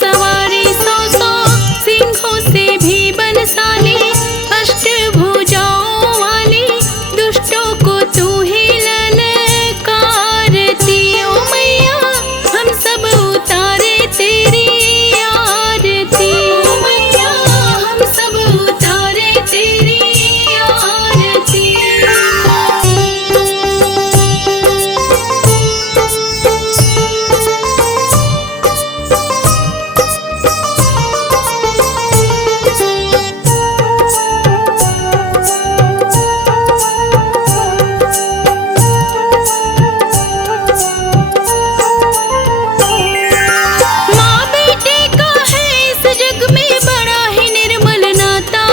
सवारी 100 सिंहों से भी बलशाली, अष्टभुजाओं वाली दुष्टों को तू ही ललकारती। ओ मैया हम सब उतारे तेरी आरती। ओ मैया हम सब उतारे तेरी आरती। माँ बेटे का है इस जग में बड़ा ही निर्मल नाता,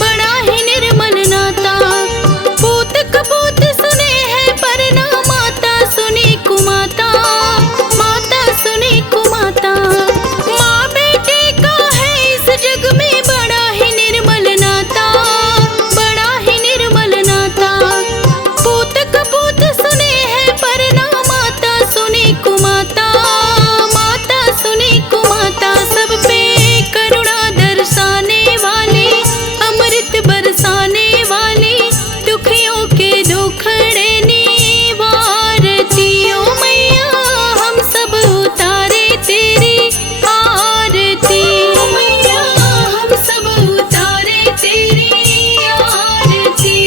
बड़ा ही निर्मल नाता। पूत कपूत सुने हैं पर ना माता सुनी कुमाता, माता सुनी कुमाता। माँ बेटे का है इस जग में बड़ा ही निर्मल नाता, बड़ा ही निर्मल नाता। पूत कपूत सुने हैं पर ना माता सुनी कुमाता, माता सुनी कुमाता। सब पे करुणा दर्शाने वाली, अमृत बरसाने वाली, दुखियों के दुखड़े निवारती। ओ मैया हम सब उतारे तेरी आरती। ओ मैया हम सब उतारे तेरी आरती।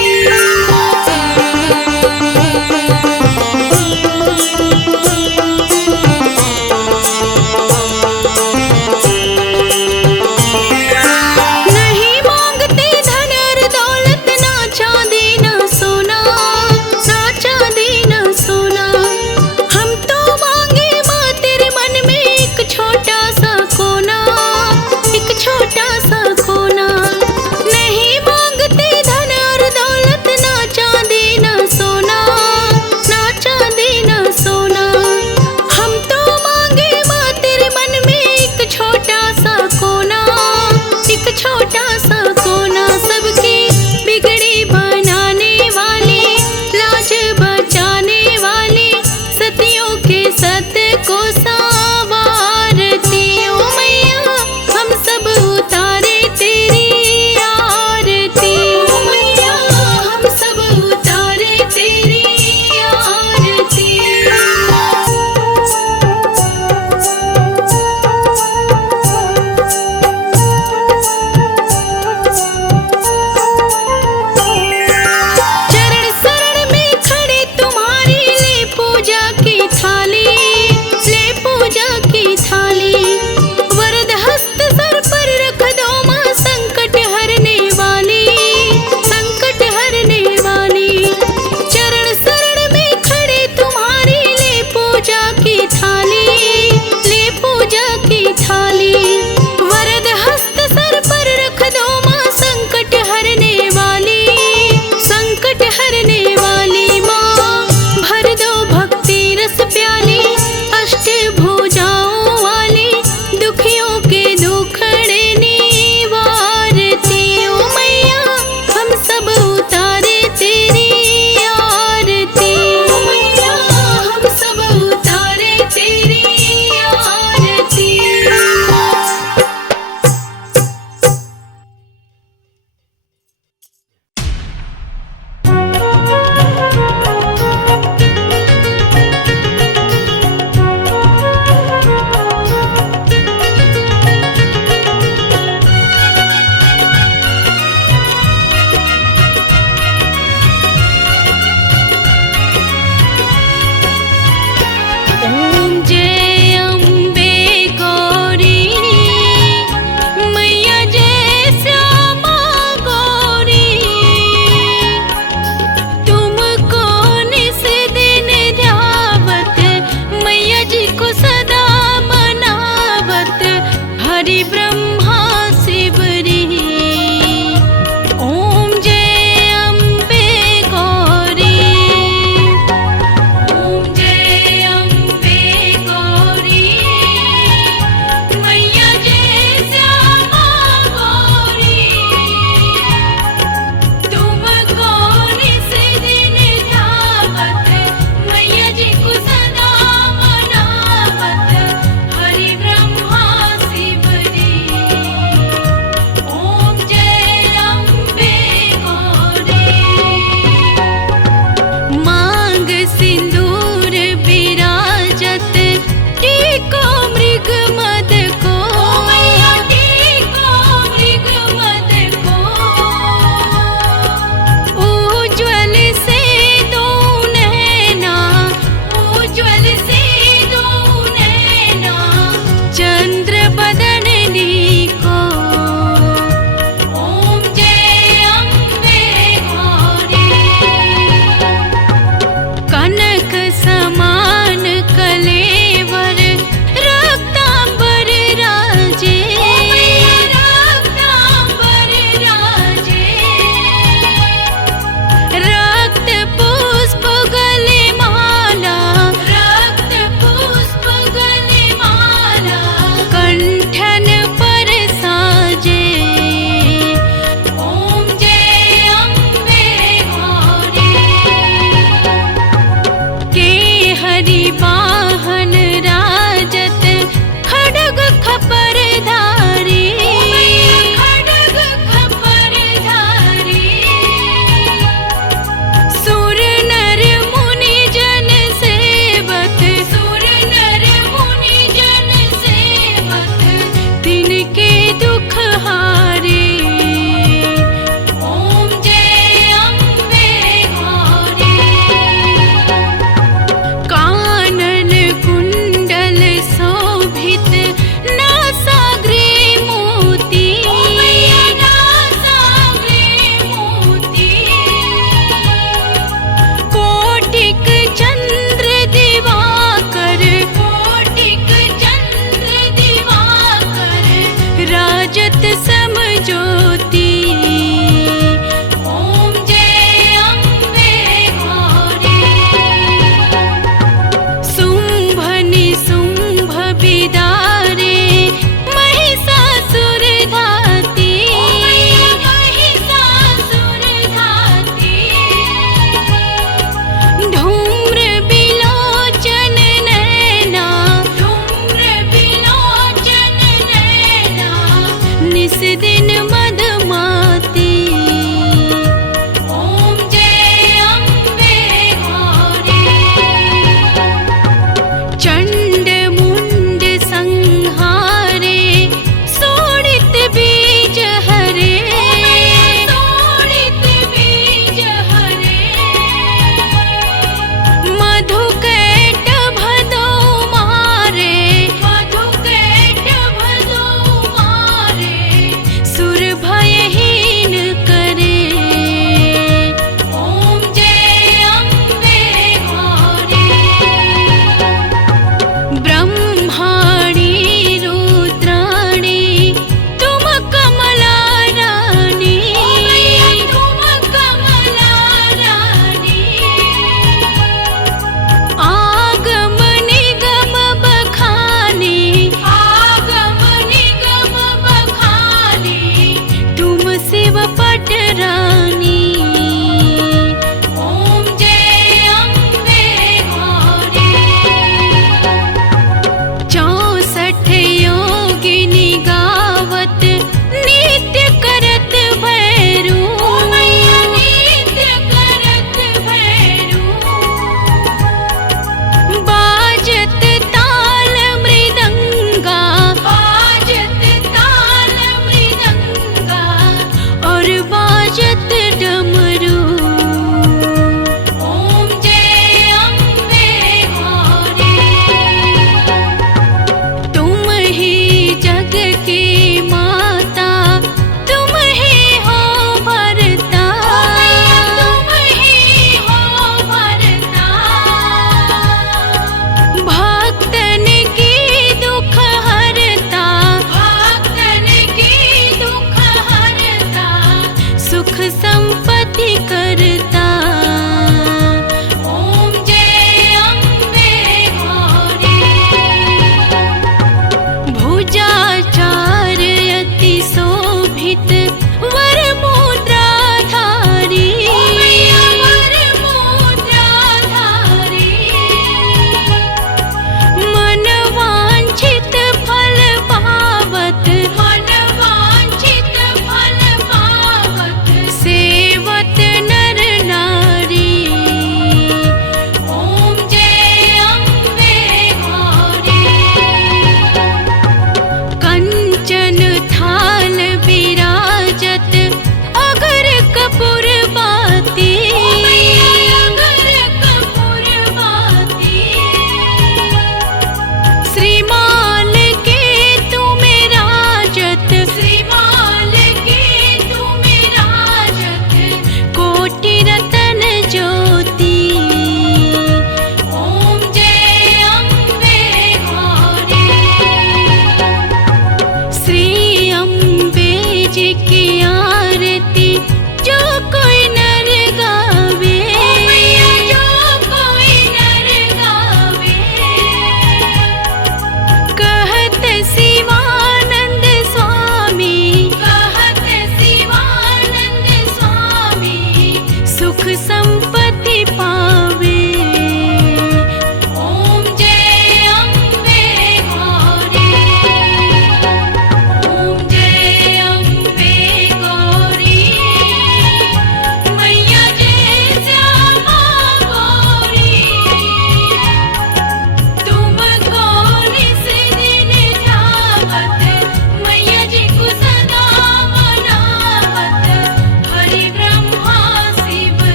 नहीं मांगते धन और दौलत, ना चांदी ना सोना, ना चांदी ना सोना। हम तो मांगे माँ तेरे मन में एक छोटा सा कोना, एक छोटा सा कोना। नहीं मांगते धन और दौलत, ना चांदी ना सोना, ना चांदी ना सोना। हम तो मांगे माँ तेरे मन में एक छोटा सा कोना, एक छोटा सा कोना। सबकी बिगड़ी बनाने वाली, लाज बचाने वाली, सतियों के सत्य को संवारती। ओ मैया हम सब उतारे तेरी आरती। ओ मैया हम सब उतारे तेरी आरती। चरण शरण में खड़े तुम्हारी, ले पूजा की थाली, ले पूजा की थाली। वरद हस्त सर पर रख दो माँ, संकट हरने वाली, संकट हरने वाली। चरण शरण में खड़े तुम्हारी, ले पूजा की थाली, ले पूजा की थाली। वरद हस्त सर पर रख दो माँ, संकट हरने वाली, संकट हरने वाली। माँ भर दो भक्ति रस प्याली, अष्टभुजाओं वाली, दुखियों के दुखड़े निवारती। ओ मैया हम सब उतारे तेरी आरती। ओ मैया हम सब उतारे तेरी आरती।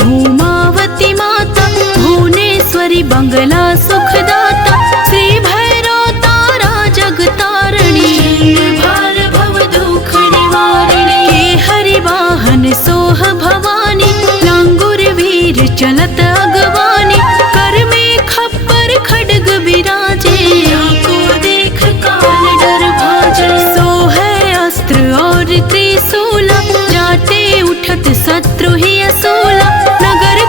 धूमावती माता, भुवनेश्वरी बंगला सुखदाता, श्री भैरव तारा जगतारणी, भार भव दुख निवारिणी, हरि वाहन सोह भवानी, लांगुर वीर चलत अगवानी, कर में खप्पर खड्ग विराजे, को देख काल डर भाजे, सोहे अस्त्र और त्रिशूल, जाते उठत शत्रु ही असूला, नगर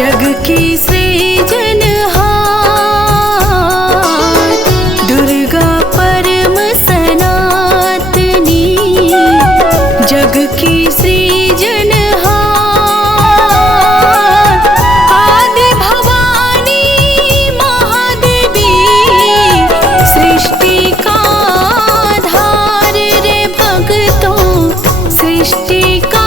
जग की सृजनहार दुर्गा परम सनातनी, जग की सृजनहार आदि भवानी महादेवी, सृष्टि का आधार रे भक्तों, सृष्टि का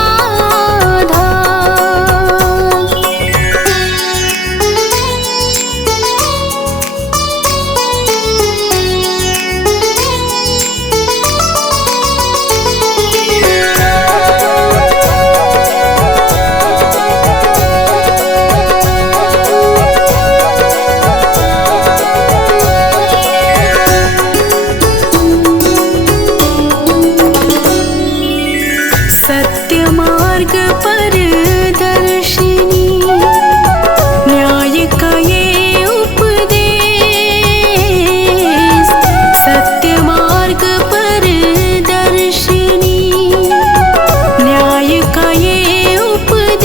सत्य मार्ग पर दर्शिनी, न्याय का ये उपदेश। सत्य मार्ग पर दर्शिनी, न्याय का ये उपदेश।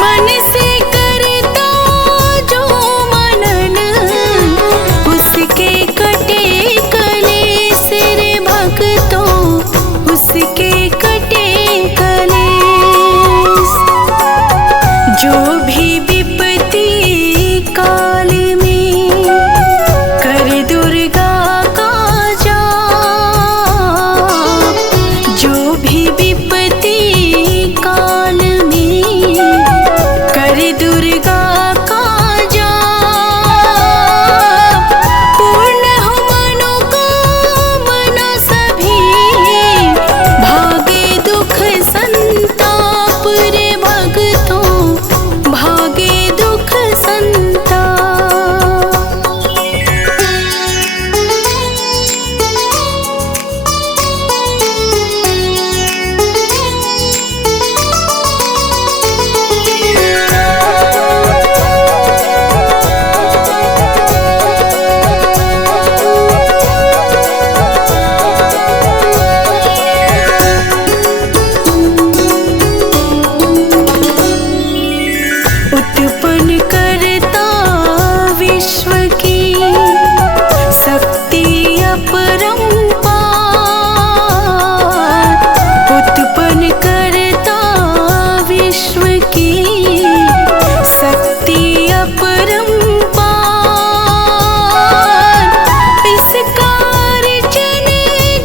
मन से करता जो मनन, उसके कटे कलेश रे भक्तों, उसके कटे कलेश। जो भी विपत्ति काल में कर दुर्गा का जाप, जो भी विपत्ति काल में कर दुर्गा का जाप, पूर्ण हो मनोकामना सभी, भागे दुख संताप रे भक्तों, भागे दुख संताप। उत्पन्न करता विश्व की शक्ति अपरंपार, उत्पन्न करता विश्व की शक्ति अपरंपार। इस कार्य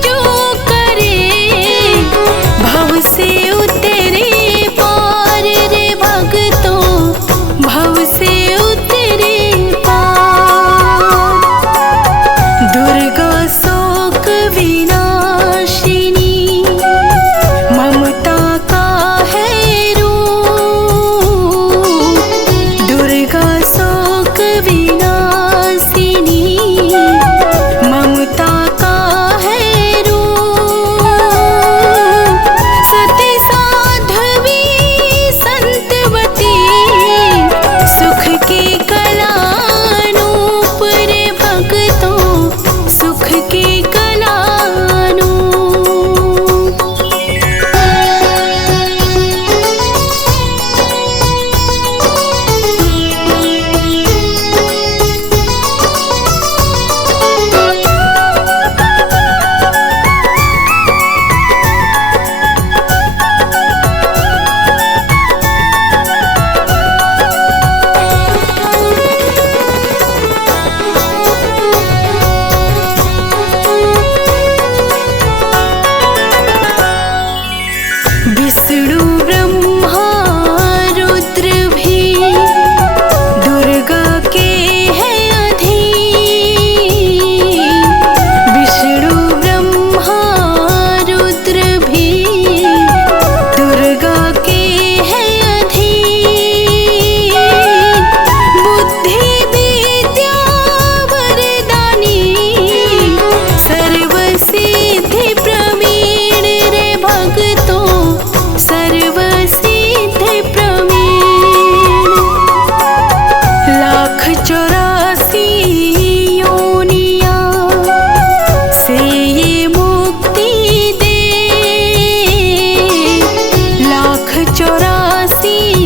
जो करे भव से उतरे पार रे भक्तों, भव से उतरे पार। दुर्गा शोक विनाशिनी, ममता का है रूप। दुर्गा शोक विनाशिनी, ममता का है रूप। सती साध्वी संतवती, सुख की कलानूप रे भक्तों, सुख की कलानूप। विष्णु ब्रह्मा रुद्र भी दुर्गा के हैं अधीन। विष्णु ब्रह्मा रुद्र भी दुर्गा के हैं अधीन। बुद्धि विद्या वरदानी, सर्व सिद्धि प्रवीण रे भक्तों, सर्व सिद्धि प्रवीण। 1,84 योनियां से ये मुक्ति दे, 1,84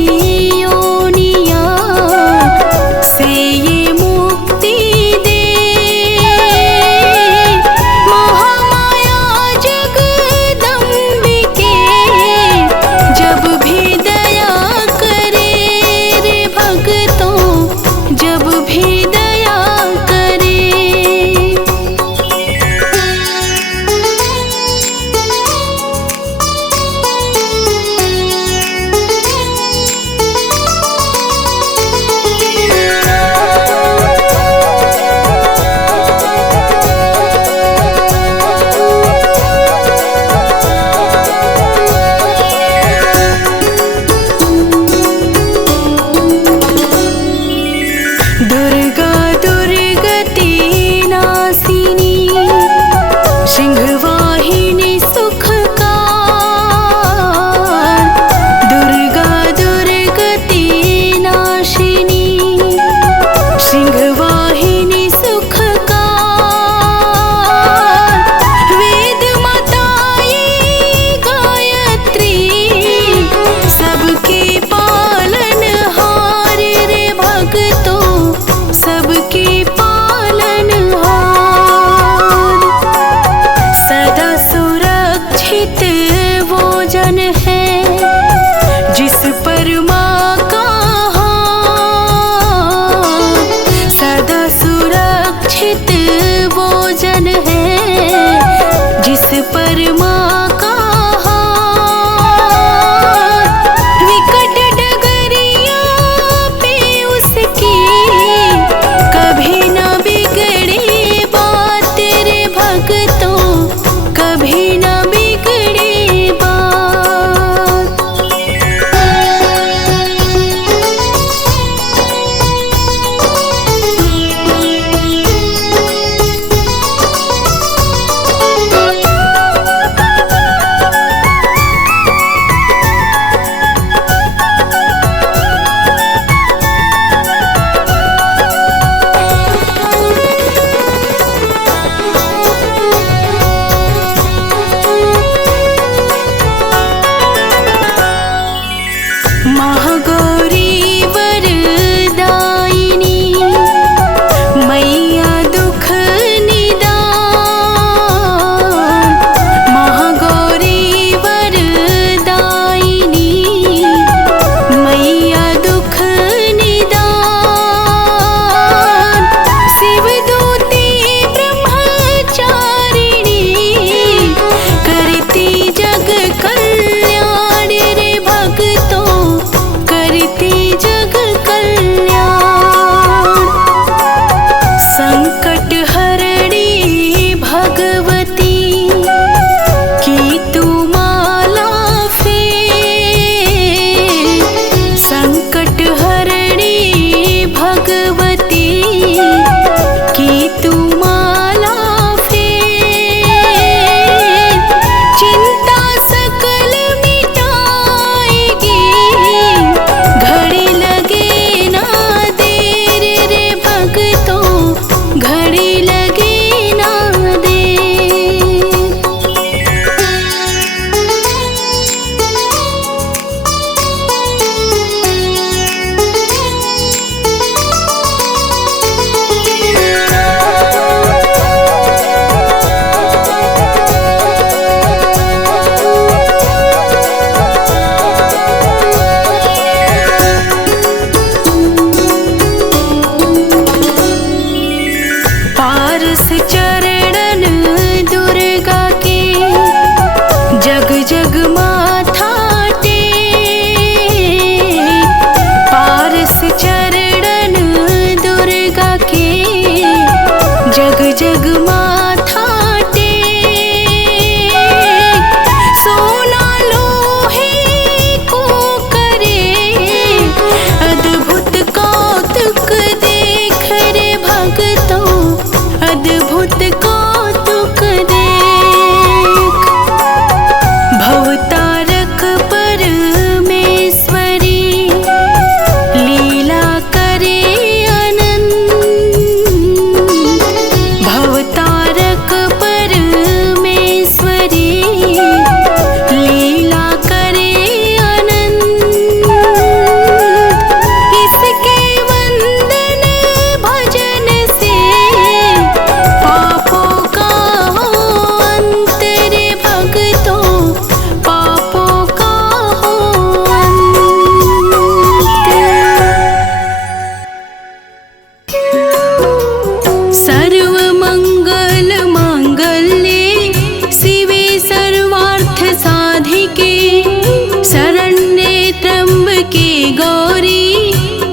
त्र्यम्बके गौरी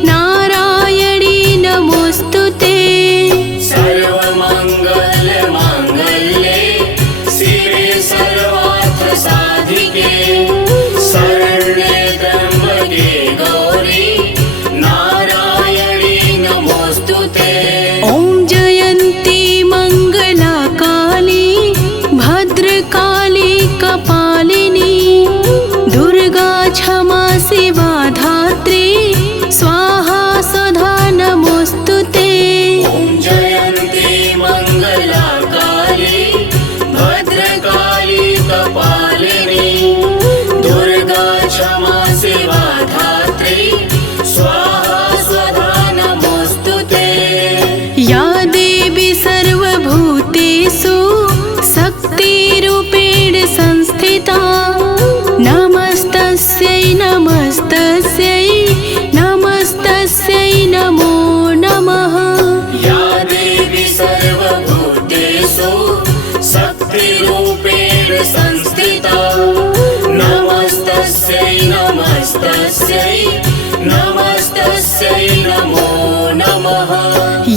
नारायणी नमोस्तुते। सर्वमंगल मांगल्ये शिवे सर्वार्थ साधिके शरण्ये त्र्यम्बके गौरी नारायणी नमोस्तुते। ॐ जयन्ती मंगला काली भद्रकाली कपालिनी दुर्गा क्षमा शिवा धात्री स्वाहा सदा नमोस्तुते। ॐ जयन्ती मंगला काली भद्रकाली कपालिनी दुर्गा क्षमा शिवा धात्री स्वाहा स्वधा नमोस्तुते। या देवी सर्वभूतेषु शक्तिरूपेण संस्थिता नमस्तस्यै नमस्तस्यै नमस्तस्यै नमो नमः। या देवी सर्वभूतेषु शक्तिरूपेण संस्थिता नमस्तस्यै नमस्तस्यै नमस्तस्यै नमो नमः।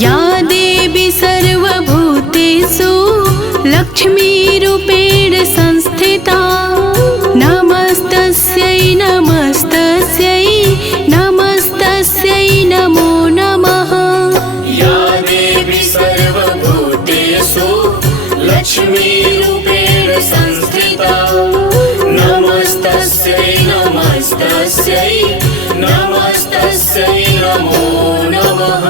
या देवी सर्वभूतेषु लक्ष्मीरूपेण संस्थिता नमस्तस्यै नमस्तस्यै नमस्तस्यै नमो नमः। या देवी सर्वभूतेषु लक्ष्मीरूपेण संस्थिता नमस्तस्यै नमस्तस्यै नमस्तस्यै नमो नमः।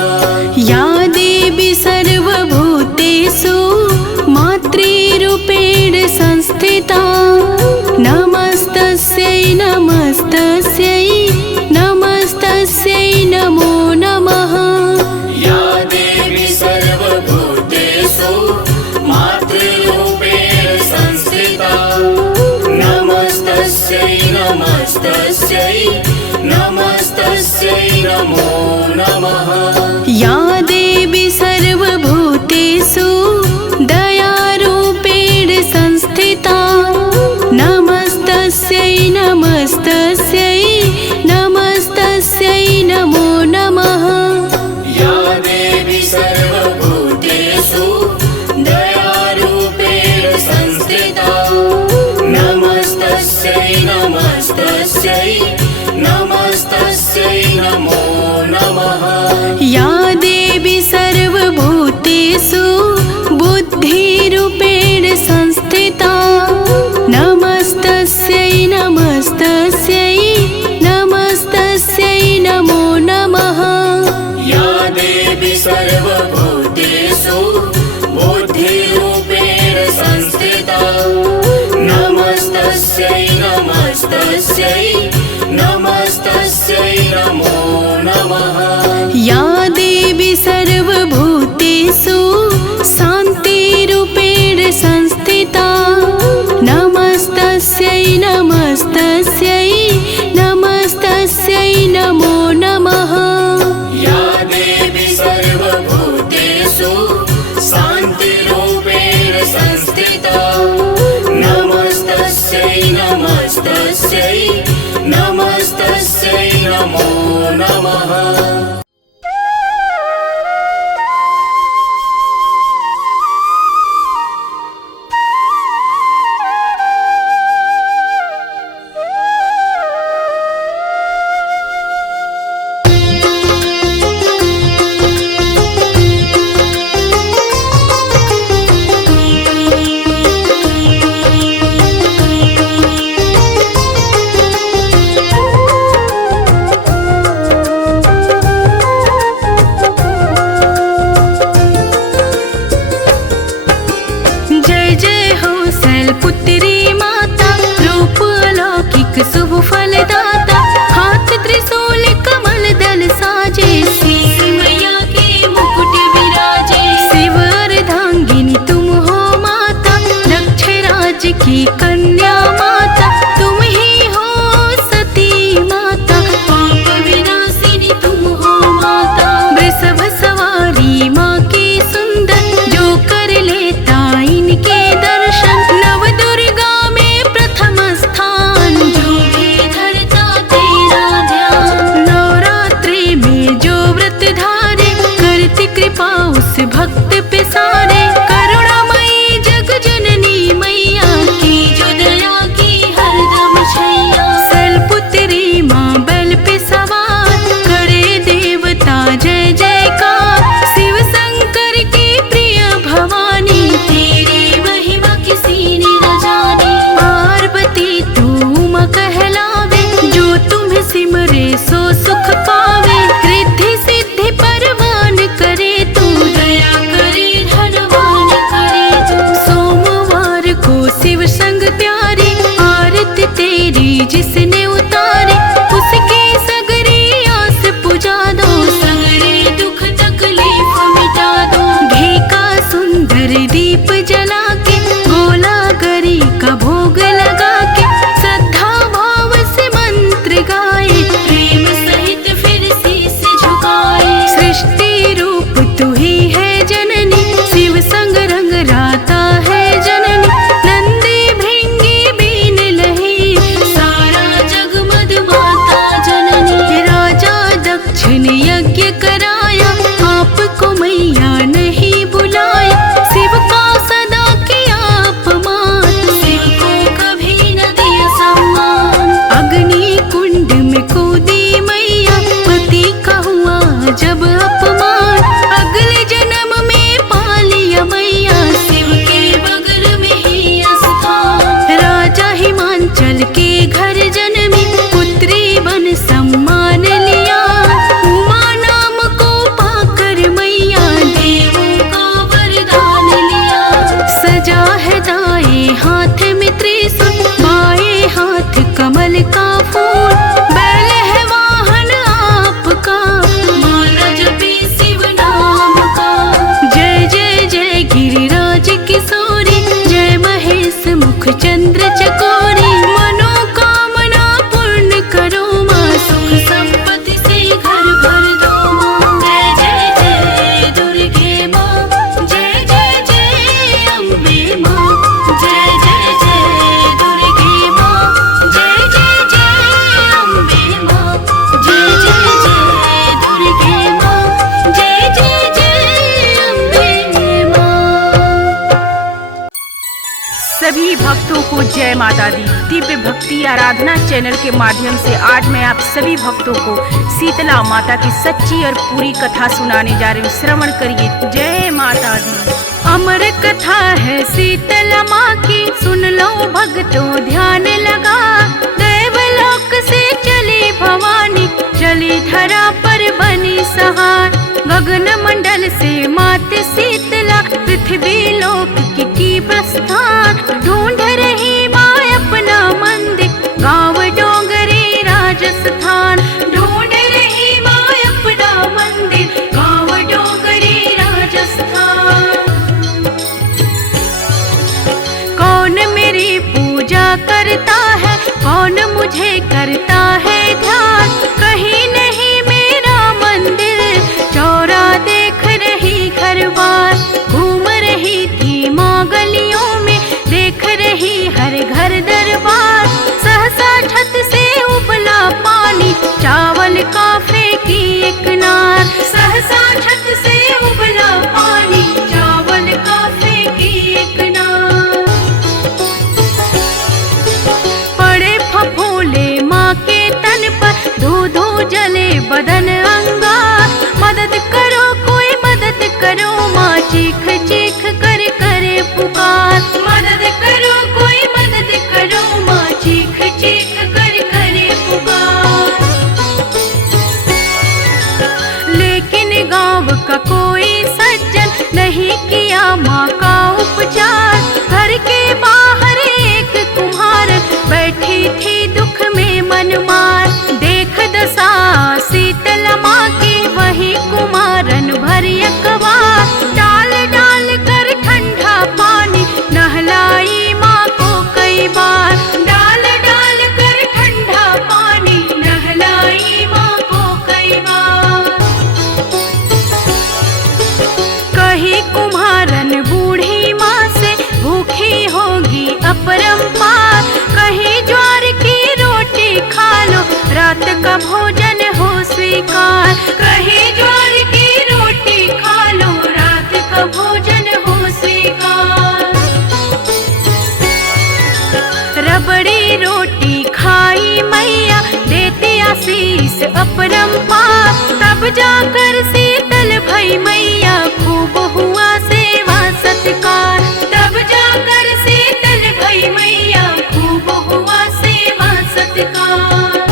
या देवी सर्वभूतेषु मातृरूपेण संस्थिता नमस्तस्यै नमस्तस्यै नमस्तस्यै नमो नमः। या देवी सर्वभूतेषु मातृरूपेण संस्थिता नमस्तस्यै नमस्तस्यै नमस्तस्यै नमो नमः। या देवी सर्वभूतेषु दयारूपेण संस्थिता नमस्तस्यै नमस्तस्यै नमस्तस्यै नमो नमः। या देवी सर्वभूतेषु दयारूपेण संस्थिता नमस्तस्यै नमस्तस्यै नमस्तस्यै नमो नमः। या देवी सर्वभूतेषु बुद्धिरूपेण संस्थिता नमस्तस्यै नमस्तस्यै नमस्तस्यै नमो नमः। या देवी सर्वभूतेषु बुद्धिरूपेण संस्थिता नमस्तस्यै नमस्तस्यै नमस्तस्यै नमो नमः। या देवी सर्वभूतेषु शान्तिरूपेण संस्थिता नमस्तस्यै नमस्तस्यै नमस्तस्यै नमो नमः। या देवी सर्वभूतेषु शान्तिरूपेण संस्थिता नमस्तस्यै नमस्तस्यै नमस्तस्यै नमो नमः। भक्तों को जय माता दी। दिव्य भक्ति आराधना चैनल के माध्यम से आज मैं आप सभी भक्तों को शीतला माता की सच्ची और पूरी कथा सुनाने जा रही हूँ। श्रवण करिए। जय माता दी। अमर कथा है शीतला माँ की, सुन लो भक्तों ध्यान लगा। देवलोक से चली भवानी, चली धरा पर बनी सहार। गगन मंडल से मात शीतला, पृथ्वी लोक की प्रस्थान। ढूंढ रही माँ अपना मंदिर, गाँव डोंगरी राजस्थान। ढूंढ रही माँ अपना मंदिर, गाँव डोंगरी राजस्थान। कौन मेरी पूजा करता है, कौन मुझे करता है ध्यान। कहीं नहीं मेरा मंदिर, चौरा देख रही घर बार। घूम रही थी माँ गलियों में, देख रही हर घर दरबार। सहसा छत से उबला पानी, चावल का फेंकी एक नार। सहसा छत से उबला पानी, चावल का फेंकी एक नार। पड़े फफोले माँ के तन पर, धो धो जले बदन अंगार। मदद करो कोई मदद करो माँ, चीख चीख कर करे पुकार। मदद करो कोई मदद करो माँ, चीख चीख कर करे पुकार। लेकिन गाँव का कोई सज्जन नहीं किया माँ का उपचार। घर के बाहर एक कुम्हार बैठी थी दुख में मन मार। देख दशा शीतला माँ की, वही कुमारन भरी अखबार। डाल डाल कर ठंडा पानी, नहलाई माँ को कई बार। डाल डाल कर ठंडा पानी, नहलाई माँ को कई बार। कही कुम्हारन बूढ़ी माँ से, भूखी होगी अपरंपार। कहीं ज्वार की रोटी खा लो, रात का भोजन हो स्वीकार। कहीं ज्वार की रोटी खा लो, रात का भोजन हो स्वीकार। रबड़ी रोटी खाई मैया, देती आशीष अपरंपार। तब जाकर शीतल भई मैया, खूब हुआ सेवा सत्कार। तब जाकर शीतल भई मैया, खूब हुआ सेवा सत्कार।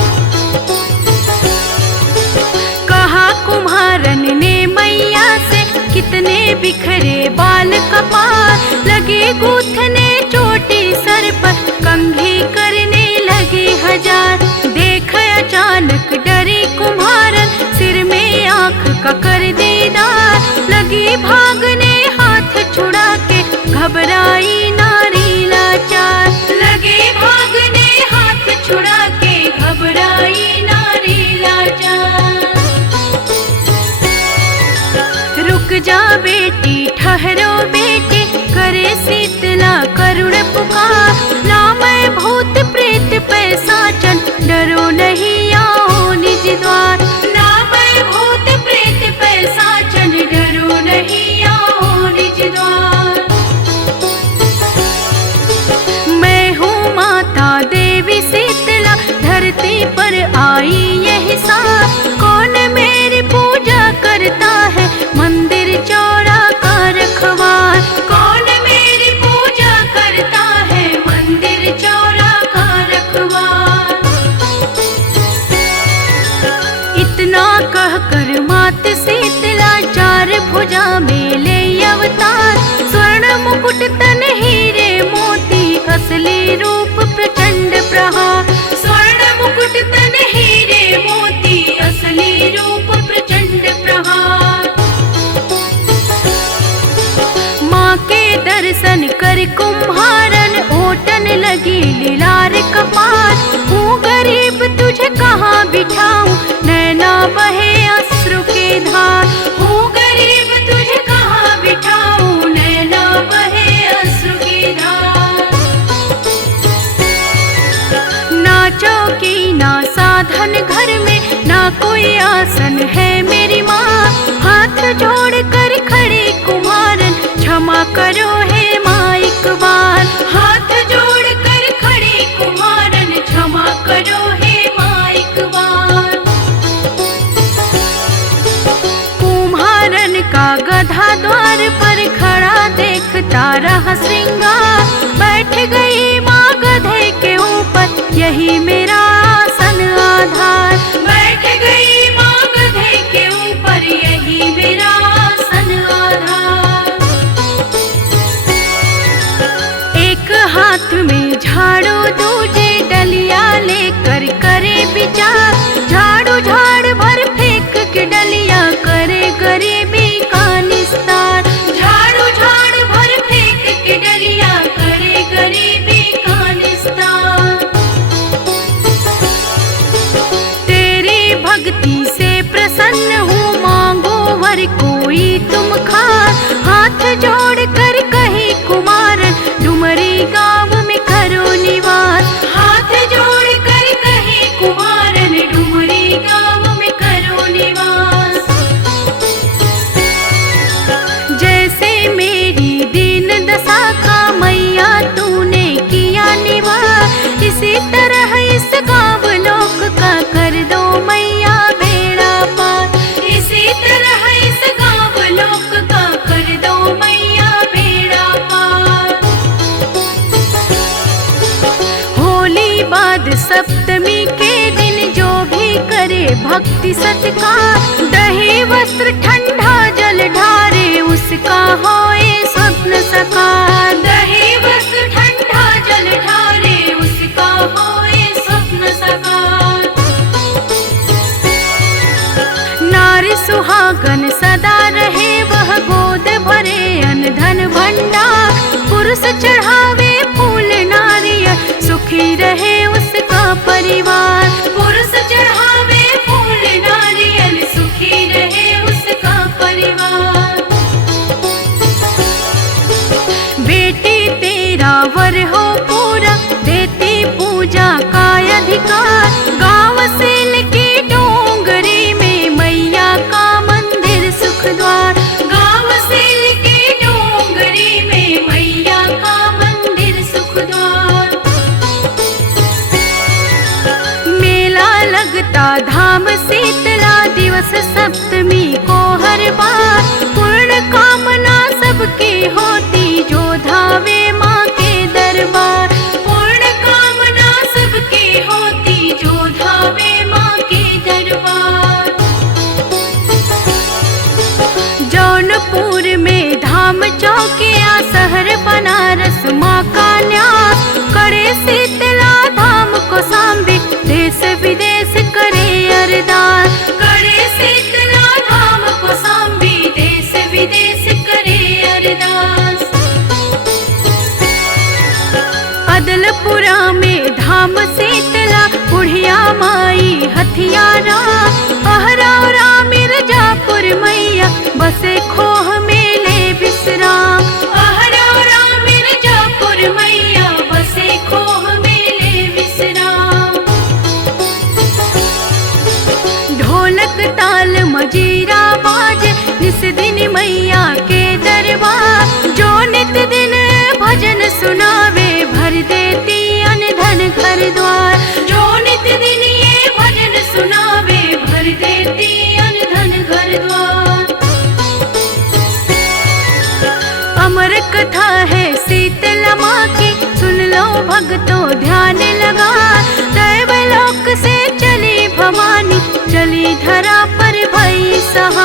कहा कुम्हारन ने मैया से, कितने बिखरे बाल कपार। लगे गूथने चोटी सर पर, कंघी करने लगे हजार। देख अचानक डरी कुम्हारन, सिर में आँख का कर दीदार। लगी भागने हाथ छुड़ा के, घबराई नारी लाचार। लगे भागने हाथ छुड़ा के, घबराई नारी लाचार। रुक जा बेटी ठहरो बेटी, करे शीतला करुण पुकार। ना मैं भूत प्रेत पैसाचन, डरो नहीं आओ निज द्वार। ना मैं भूत प्रेत पैसाचन, डरो नहीं आओ निज द्वार। मैं हूँ माता देवी शीतला, धरती पर आई यही साथ। कौन मेरी पूजा करता है, मंदिर चौरा का रखवार। कौन मेरी पूजा करता है, मंदिर चौरा का रखवार। इतना कह कर मात शीतला, चार भुजा में ले अवतार। स्वर्ण मुकुट तन हीरे मोती, असली रूप प्रचंड प्रहार। स्वर्ण मुकुट तन हीरे मोती, असली रूप प्रचंड प्रहार। माँ के दर्शन कर कुम्हारन, ओटन लगी लीलार कपार। हूँ गरीब तुझे कहाँ बिठाऊं, नैना बहे अश्रु के धार। हूँ गरीब तुझे कहाँ बिठाऊं, नैना बहे अश्रु के धार। ना चौकी ना साधन घर में, ना कोई आसन है मेरी माँ। हाथ जोड़ कर खड़ी कुम्हारन, क्षमा करो हे माँ एक बार। हाथ जोड़ रहा श्रृंगार। बैठ गई माँ गधे के ऊपर यही मेरा आसन आधार। बैठ गई माँ गधे के ऊपर यही मेरा आसन आधार। एक हाथ में झाड़ू दूजे डलिया लेकर करे विचार। झाड़ू झाड़ भर फेंक के डलिया करे गरीबी का निस्तार। झाड़ू झाड़ भर फेंक के डलिया करे गरीबी का निस्तार। तेरी भक्ति से प्रसन्न हूँ मांगो वर कोई तुम खार। हाथ जोड़ कर कही कुमारन डुमरी गाँव में करो निवास। हाथ जोड़ कर कही कुमारन डुमरी गाँव में करो निवास। जैसे मेरी दीन दशा का मैया तूने किया निवार। इसी तरह इस गाँव लोक का कर दो मैया बेड़ा पार। इसी तरह इस गाँव लोक का कर दो मैया बेड़ा पार। होली बाद सप्तमी के दिन जो भी करे भक्ति सत्कार। दही वस्त्र ठंडा जल ढारे उसका होए स्वप्न साकार। दही वस्त्र ठंडा जल ढारे उसका होए स्वप्न साकार। नारी सुहागन सदा रहे वह गोद भरे अन्न धन भंडार। पुरुष चढ़ावे फूल नारियल सुखी रहे उसका परिवार। पुरुष चढ़ावे फूल नारियल सुखी रहे उसका परिवार। बेटी तेरा वर हो पूरा देती पूजा का अधिकार। गाँव सेल की डोंगरी में मैया का मंदिर सुख द्वार। गाँव सेल की डोंगरी में मैया का मंदिर सुख द्वार। मेला लगता धाम शीतला दिवस सप्तमी को हर बार। पूर्ण कामना सबकी होती जो धावे माँ के दरबार। पूर्ण कामना सबकी होती जो धावे माँ के दरबार। जौनपुर में धाम चौकिया शहर बनारस माँ का न्यास। करे शीतला धाम को सांबे देश विदेश करे अरदास। करे शीतला धाम को सांबे देश विदेश करे अरदास। अदलपुरा में धाम शीतला बुढ़िया माई हथियारा। अहरौरा मिर्जापुर मैया बसे खोह मेले विश्राम। अहरौरा मिर्जापुर मैया बसे खोह मेले विश्राम। ढोलक ताल मजीरा बाज निस दिन मैया के दरबार। जो नित दिन भजन सुनावे भर देती अन्न धन घर द्वार। जो नित दिन ये भजन सुनावे भर देती अन्न धन घर द्वार। अमर कथा है शीतला माँ की सुन लो भक्तों ध्यान लगा। दैवलोक से चली भवानी चली धरा पर भई सहा।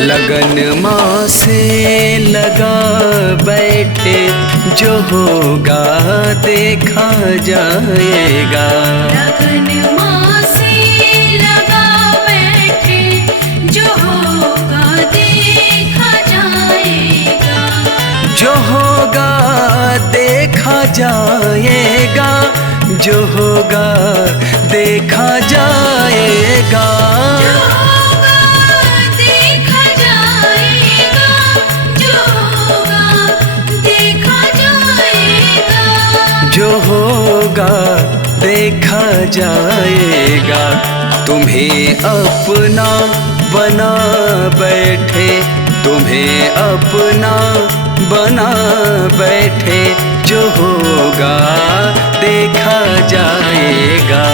लगन माँ से लगा बैठे, जो होगा देखा जाएगा। लगन माँ से लगा बैठे, जो होगा देखा जाएगा। जो होगा देखा जाएगा, जो होगा देखा जाएगा। जो होगा देखा जाएगा, जो होगा देखा जाएगा। जो होगा देखा जाएगा। तुम्हें अपना बना बैठे, तुम्हें अपना बना बैठे, जो होगा देखा जाएगा।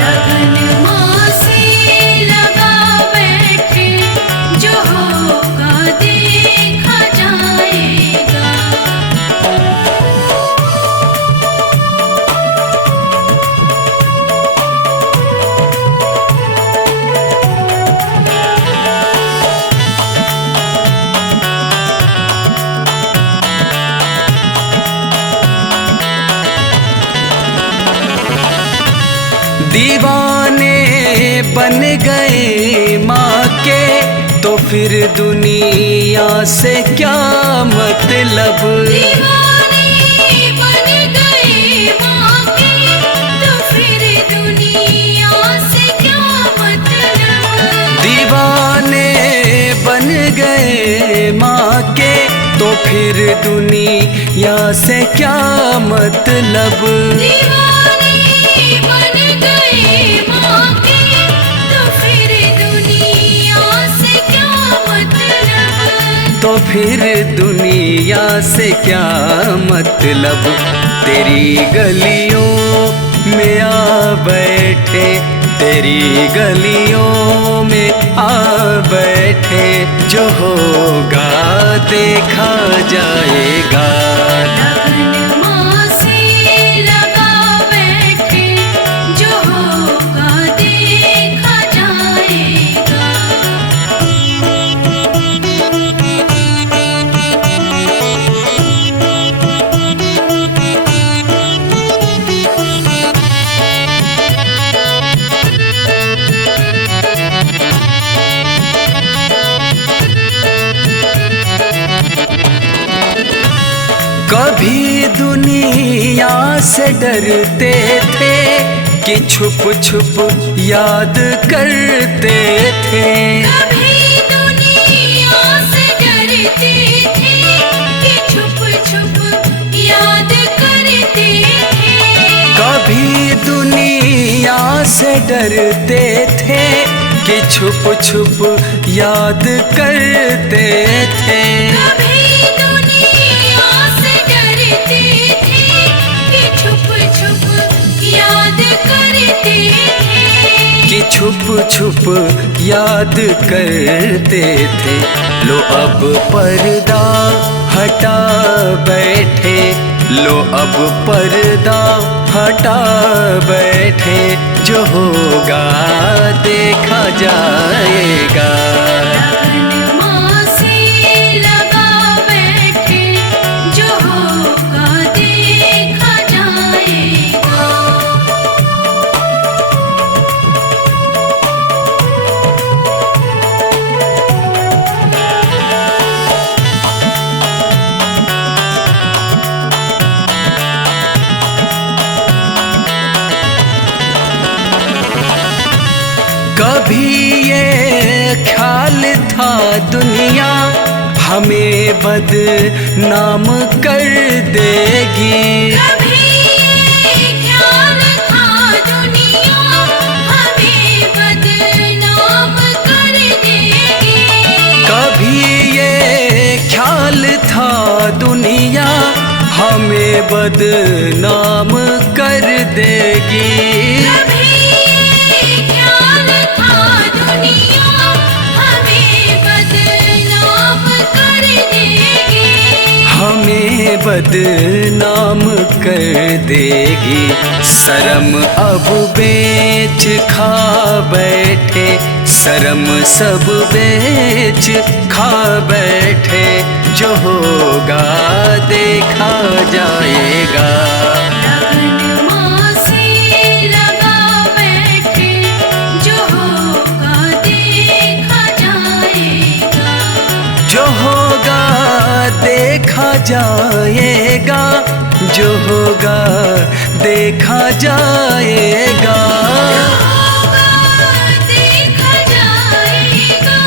लगन माँ से लगा बैठे, जो होगा देखा जाएगा। दीवाने बन गए माँ के, तो फिर दुनिया से क्या मतलब। दीवाने बन गए माँ के, तो फिर दुनिया से क्या मतलब। दीवाने बन गए माँ के, तो फिर दुनिया से क्या मतलब। दीवाने बन गए माँ के, तो फिर दुनिया से क्या मतलब। तो फिर दुनिया से क्या मतलब। तेरी गलियों में आ बैठे, तेरी गलियों में आ बैठे, जो होगा देखा जाएगा। लगन माँ से लगा बैठे, जो होगा देखा जाएगा। कभी दुनिया से डरते थे, कि छुप छुप याद करते थे। कभी दुनिया से डरते थे, कि छुप छुप याद करते थे। कभी दुनिया से डरते थे, कि छुप छुप याद करते थे। कभी दुनिया से डरते थे, कि छुप छुप याद करते थे। कि छुप छुप याद करते थे। लो अब पर्दा हटा बैठे, लो अब पर्दा हटा बैठे, जो होगा देखा जाएगा। लगन माँ से लगा बैठे, जो होगा देखा जाएगा। कभी ये ख्याल था दुनिया हमें बदनाम कर देगी। कभी ये ख्याल था दुनिया हमें बदनाम कर देगी। कभी ये ख्याल था दुनिया हमें बदनाम कर देगी। कभी ये ख्याल था दुनिया हमें बदनाम कर देगी। हमें बदनाम कर देगी। शर्म अब बेच खा बैठे, शर्म सब बेच खा बैठे, जो होगा देखा जाएगा। लगन माँ से लगा बैठे, जो होगा देखा जाएगा। जो होगा देखा जाएगा, जो होगा देखा जाएगा। देखा जाएगा,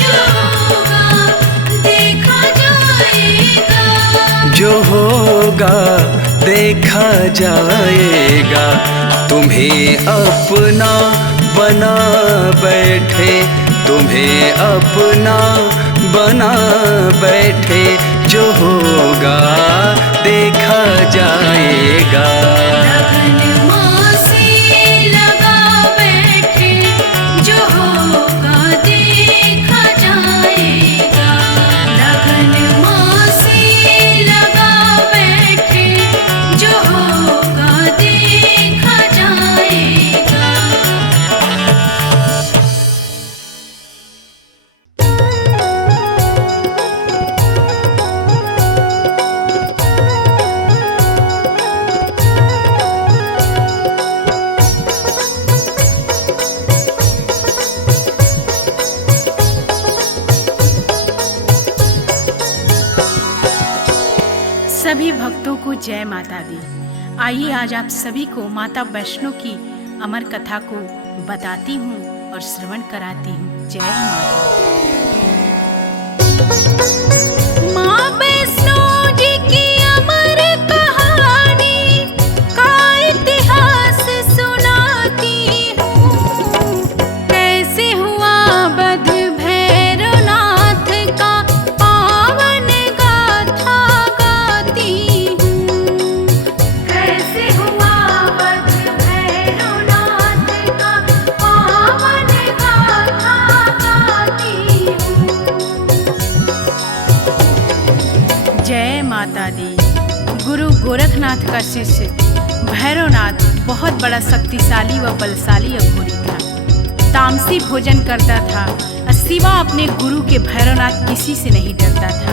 जो होगा देखा जाएगा। जो होगा देखा जाएगा। तुम्हें अपना बना बैठे, तुम्हें अपना बना बैठे, जो होगा देखा जाएगा। लगन माँ से लगा बैठे, जो होगा देखा जाएगा। लगन माँ से लगा बैठे, जो होगा देखा जाएगा। सभी भक्तों को जय माता दी। आइए आज आप सभी को माता वैष्णो की अमर कथा को बताती हूँ और श्रवण कराती हूँ। जय माता दी। माँ वैष्णो जी की अमर कहानी का इतिहास सुनाती हूँ। कैसे हुआ वध भैरवनाथ का पावन गाथा गाती हूँ। कैसे हुआ वध भैरवनाथ का पावन गाथा गाती हूँ। जय माता दी। गुरु गोरखनाथ का शिष्य भैरवनाथ बहुत बड़ा शक्तिशाली व बलशाली अघोरी था। तामसी भोजन करता था और सिवा अपने गुरु के भैरवनाथ किसी से नहीं डरता था।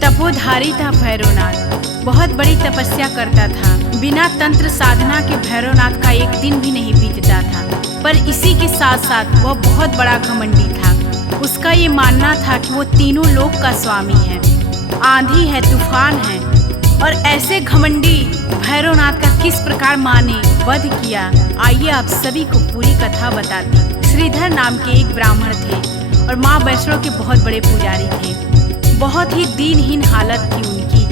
तपोधारी था भैरवनाथ, बहुत बड़ी तपस्या करता था। बिना तंत्र साधना के भैरवनाथ का एक दिन भी नहीं बीतता था। पर इसी के साथ साथ वह बहुत बड़ा घमंडी था। उसका ये मानना था कि वो तीनों लोक का स्वामी है, आंधी है, तूफान है। और ऐसे घमंडी भैरवनाथ का किस प्रकार माँ ने वध किया, आइए आप सभी को पूरी कथा बताती। श्रीधर नाम के एक ब्राह्मण थे और माँ वैष्णो के बहुत बड़े पुजारी थे। बहुत ही दीनहीन हालत थी उनकी,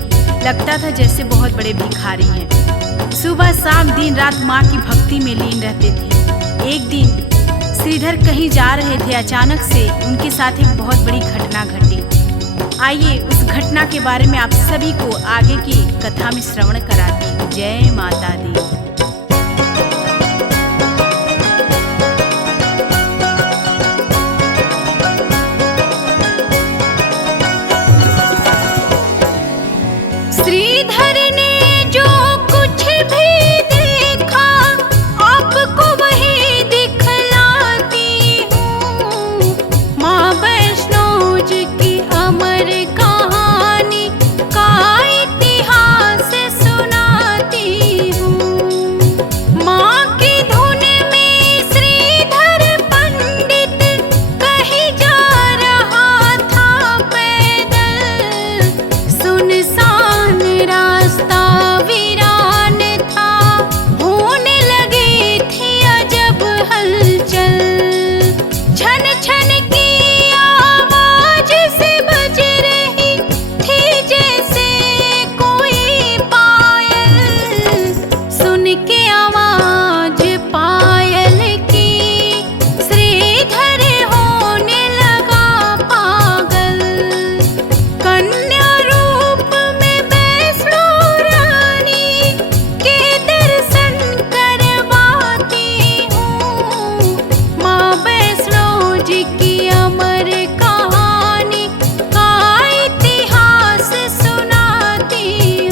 लगता था जैसे बहुत बड़े भिखारी हैं। सुबह शाम दिन रात माँ की भक्ति में लीन रहते थे। एक दिन श्रीधर कहीं जा रहे थे, अचानक से उनके साथ एक बहुत बड़ी घटना घटी। आइए उस घटना के बारे में आप सभी को आगे की कथा में श्रवण कराती हूँ। जय माता दी। श्रीधर ने जो कुछ भी देखा, आपको वही दिखलाती हूँ। माँ वैष्णो जी की अमर कहानी का इतिहास सुनाती हूँ। माँ की धुन में श्रीधर पंडित कहीं जा रहा था पैदल। सुनसान रास्ता वीरान था, होने लगी थी अजब हलचल। छन छन की आवाज से बज रही थी जैसे कोई पायल। सुन के आवाज पायल की श्रीधर होने लगा पागल। कन्या रूप में वैष्णो रानी के दर्शन करवाती हूँ। माँ वैष्णो जी की अमर कहानी का इतिहास सुनाती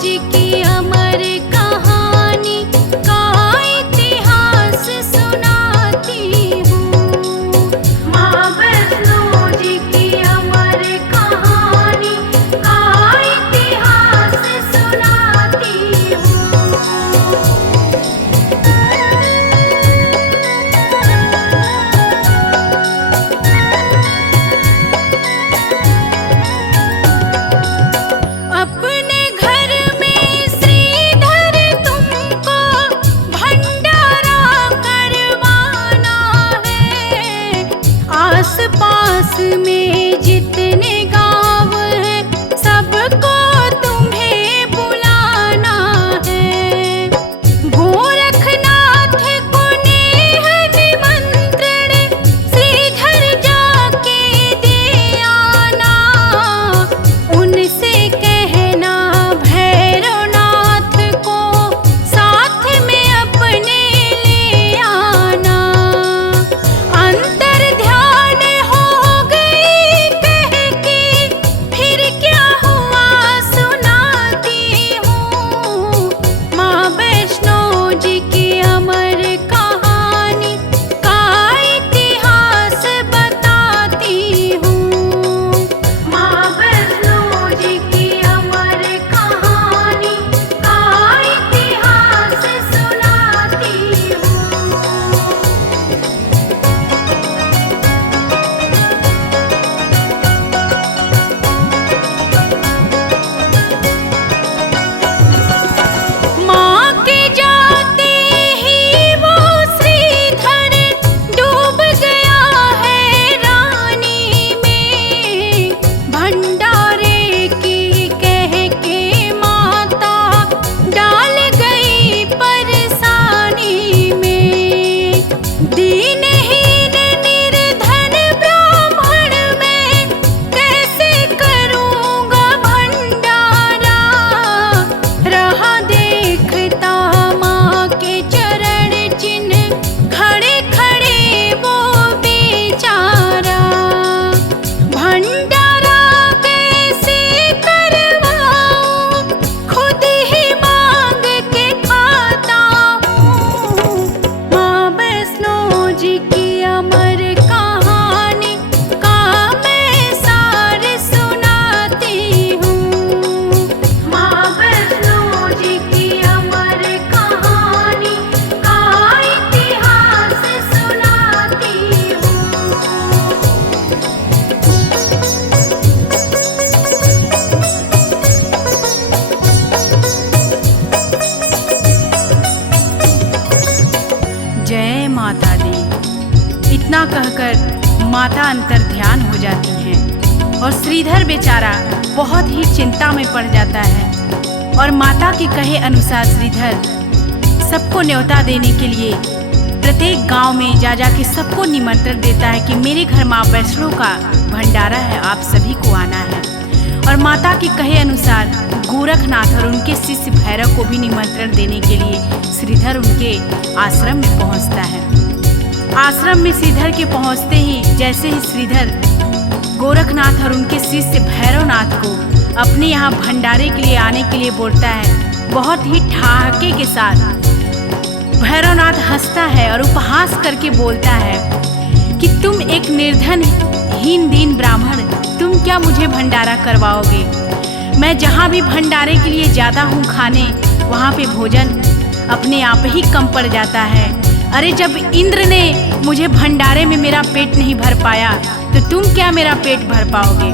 जी की अमर कहानी का इतिहास सुनाती हूँ। माँ वैष्णो जी की अमर कहानी का इतिहास सुनाती हूँ। अपने घर में श्रीधर तुमको भंडारा करवाना है। आस पास में जितने गांव हैं सबको तुम्हें बुलाना है। गोरखनाथ को नेह निमंत्रण श्रीधर जाके दे आना। उनसे कहना भैरवनाथ को साथ में अपने ले आना। अंतर ध्यान हो गई कह के फिर क्या हुआ सुनाती हूँ। माँ वैष्णो जी की अमर कहानी का इतिहास बताती हूँ। माँ वैष्णो जी की अमर कहानी का इतिहास सुनाती हूँ। माँ के जाते ही वो श्रीधर डूब गया है रानी में। भंडारे की कह के माता डाल गई परेशानी में। दीनहीन निर्धन ब्राह्मण मैं कैसे करूँगा भंडारा। रहा देखता माँ के चरण चिन्ह खड़े खड़े वो बेचारा। भंडारा कैसे करवाऊँ खुद ही मांग के खाता हूँ। माँ वैष्णो जी की अमर कहानी का मैं सार सुनाती हूँ। माँ वैष्णो जी की अमर कहानी का इतिहास सुनाती हूँ। जय माता दी। इतना कहकर माता अंतर ध्यान हो जाती हैं और श्रीधर बेचारा बहुत ही चिंता में पड़ जाता है। और माता के कहे अनुसार श्रीधर सबको न्योता देने के लिए प्रत्येक गांव में जा जा के सबको निमंत्रण देता है कि मेरे घर माँ वैष्णो का भंडारा है, आप सभी को आना है। और माता के कहे अनुसार गोरखनाथ और उनके शिष्य भैरव को भी निमंत्रण देने के लिए श्रीधर उनके आश्रम में पहुंचता है। आश्रम में श्रीधर के पहुंचते ही जैसे ही श्रीधर गोरखनाथ और उनके शिष्य भैरवनाथ को अपने यहाँ भंडारे के लिए आने के लिए बोलता है, बहुत ही ठहाके के साथ भैरवनाथ हंसता है और उपहास करके बोलता है कि तुम एक निर्धन हीन दीन ब्राह्मण, तुम क्या मुझे भंडारा करवाओगे? मैं जहाँ भी भंडारे के लिए जाता हूँ खाने, वहाँ पे भोजन अपने आप ही कम पड़ जाता है। अरे जब इंद्र ने मुझे भंडारे में मेरा पेट नहीं भर पाया तो तुम क्या मेरा पेट भर पाओगे?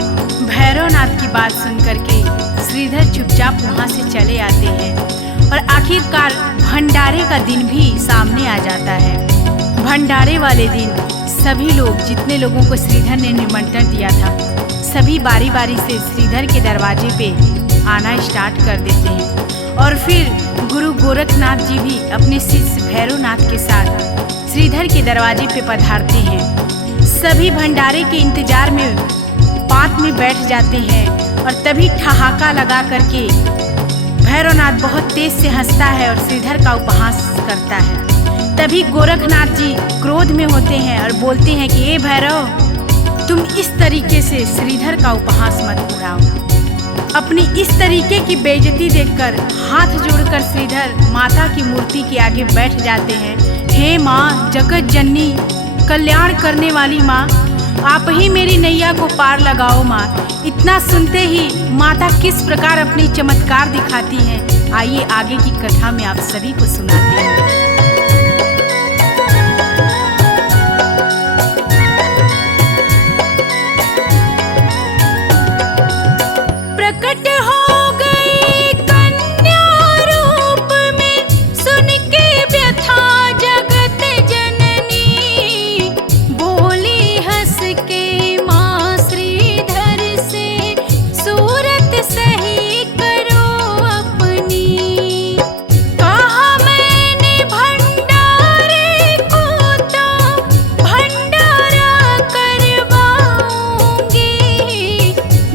भैरवनाथ की बात सुन करके श्रीधर चुपचाप वहाँ से चले आते हैं और आखिरकार भंडारे का दिन भी सामने आ जाता है। भंडारे वाले दिन सभी लोग, जितने लोगों को श्रीधर ने निमंत्रण दिया था, सभी बारी बारी से श्रीधर के दरवाजे पे आना स्टार्ट कर देते हैं। और फिर गुरु गोरखनाथ जी भी अपने शिष्य भैरवनाथ के साथ श्रीधर के दरवाजे पे पधारते हैं। सभी भंडारे के इंतजार में पात में बैठ जाते हैं और तभी ठहाका लगा करके भैरवनाथ बहुत तेज से हंसता है और श्रीधर का उपहास करता है। तभी गोरखनाथ जी क्रोध में होते हैं और बोलते हैं कि ए भैरव, तुम इस तरीके से श्रीधर का उपहास मत उड़ाओ। अपनी इस तरीके की बेइज्जती देखकर हाथ जोड़कर श्रीधर माता की मूर्ति के आगे बैठ जाते हैं। हे माँ, जगत जननी, कल्याण करने वाली माँ, आप ही मेरी नैया को पार लगाओ माँ। इतना सुनते ही माता किस प्रकार अपनी चमत्कार दिखाती हैं, आइए आगे की कथा में आप सभी को सुनाते हैं। प्रकट हो गई कन्या रूप में, सुन के व्यथा जगत जननी। बोली हंस के माँ श्रीधर से, सूरत सही करो अपनी। कहा मैंने भंडारे को तो भंडारा करवाऊंगी,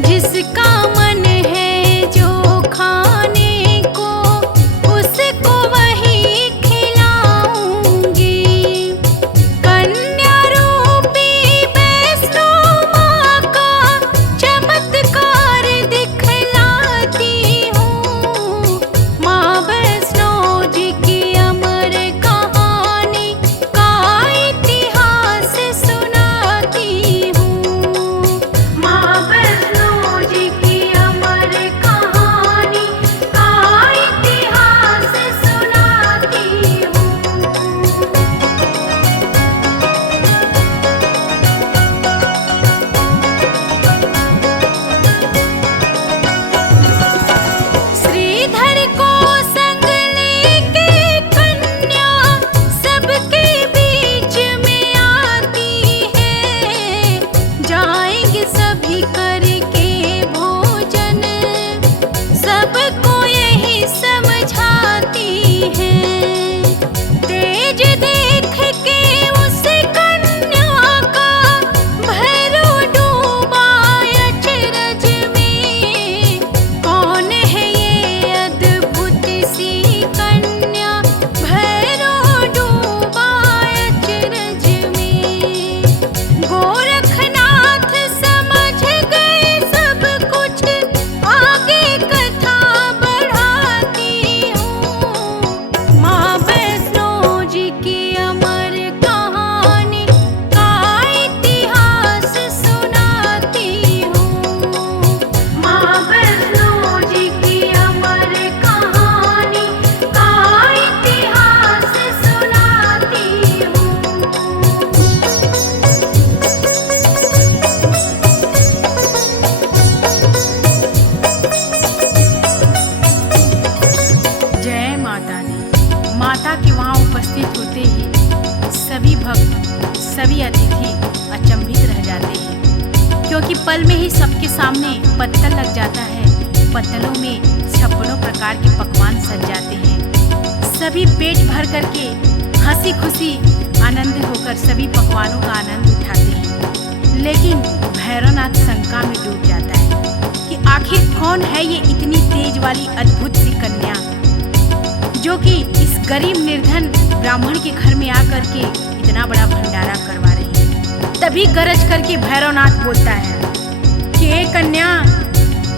जिसका मन है जो खाने को उसको वही खिलाऊंगी। कन्या रूपी वैष्णो माँ का चमत्कार दिखलाती हूँ। माँ वैष्णो जी की अमर कहानी का इतिहास सुनाती हूँ। माँ वैष्णो जी की अमर कहानी का इतिहास सुनाती हूँ। श्रीधर को संग लेके कन्या सबके बीच में आती है। जाएंगे सभी करके भोजन, सबको यही समझाती है। तेज देख के उस कन्या का भैरव डूबा अचरज में। कौन है ये अद्भुत सी कन्या, भैरव डूबा अचरज में। गोरखनाथ समझ गए सब कुछ, आगे कथा बढ़ाती हूँ। माँ वैष्णो जी की अमर कहानी का इतिहास सुनाती हूँ। माँ वैष्णो जी की अमर कहानी का इतिहास सुनाती हूँ। जय माता दी। माता के वहाँ उपस्थित होते ही सभी भक्त, सभी अतिथि अचंभित रह जाते हैं, क्योंकि पल में ही सबके सामने पत्तल लग जाता है। पत्तलों में 56 प्रकार के पकवान सज जाते हैं। सभी पेट भर करके हंसी खुशी आनंद होकर सभी पकवानों का आनंद उठाते हैं। लेकिन भैरवनाथ शंका में डूब जाता है कि आखिर कौन है ये इतनी तेज वाली अद्भुत सी कन्या, जो कि इस गरीब निर्धन ब्राह्मण के घर में आकर के इतना बड़ा भंडारा करवा रही है। तभी गरज करके भैरवनाथ बोलता है कि हे कन्या,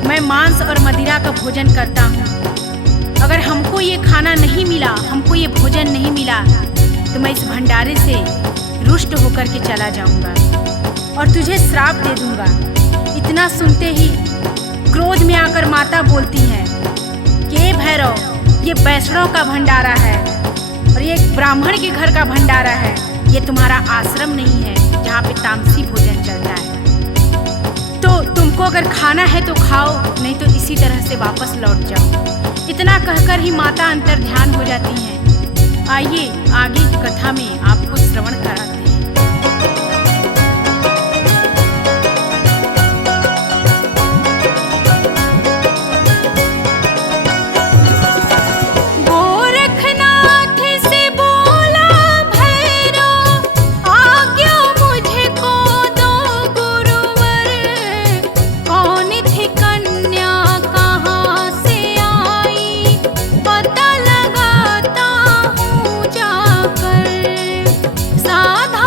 मैं मांस और मदिरा का भोजन करता हूँ। अगर हमको ये खाना नहीं मिला, हमको ये भोजन नहीं मिला, तो मैं इस भंडारे से रुष्ट होकर के चला जाऊंगा और तुझे श्राप दे दूंगा। इतना सुनते ही क्रोध में आकर माता बोलती हैं कि हे भैरव, ये वैष्णव का भंडारा है और ये एक ब्राह्मण के घर का भंडारा है। ये तुम्हारा आश्रम नहीं है जहाँ पे तामसी भोजन चलता है। तो तुमको अगर खाना है तो खाओ, नहीं तो इसी तरह से वापस लौट जाओ। इतना कहकर ही माता अंतर ध्यान हो जाती हैं। आइए आगे की कथा में आपको श्रवण कराते हैं। गोरखनाथ से बोला भैरव, आज्ञा मुझको दो गुरुवर। कौन थी कन्या, कहाँ से आई, पता लगाता हूँ जाकर। साधा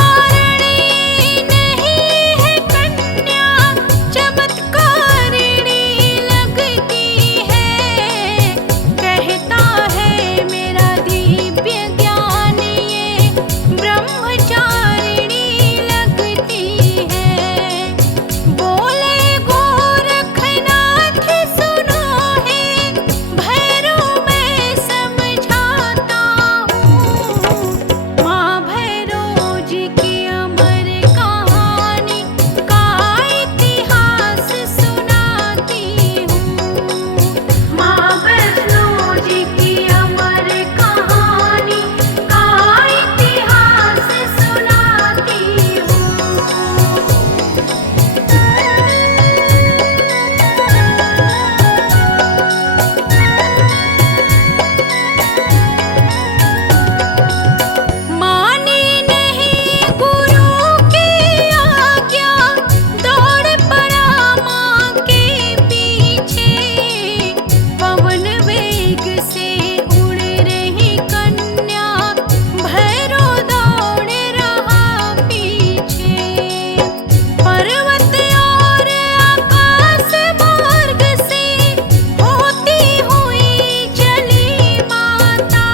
से उड़ रही कन्या, भैरो दौड़ रहा पीछे। पर्वत और आकाश मार्ग से होती हुई चली माता,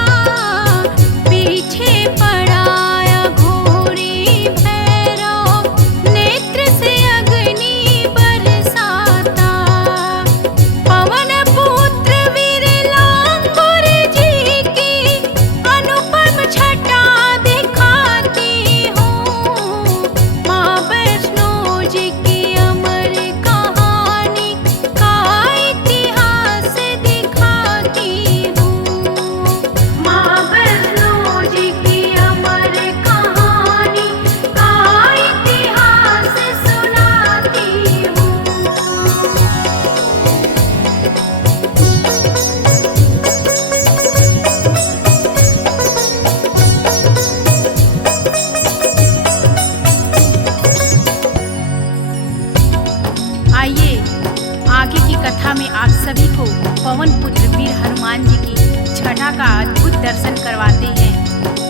पीछे पड़ाया घोड़ी भैरव, नेत्र से अग्नि बरसाता। पवन पुत्र वीर लांगुर जी की अनुपम छटा दिखाती हूँ। माँ वैष्णो जी की अमर कहानी का इतिहास दिखाती हूँ। माँ वैष्णो जी की अमर कहानी का इतिहास सुनाती हूँ। आइए आगे की कथा में आप सभी को पवन पुत्र वीर हनुमान जी की छटा का अद्भुत दर्शन करवाते हैं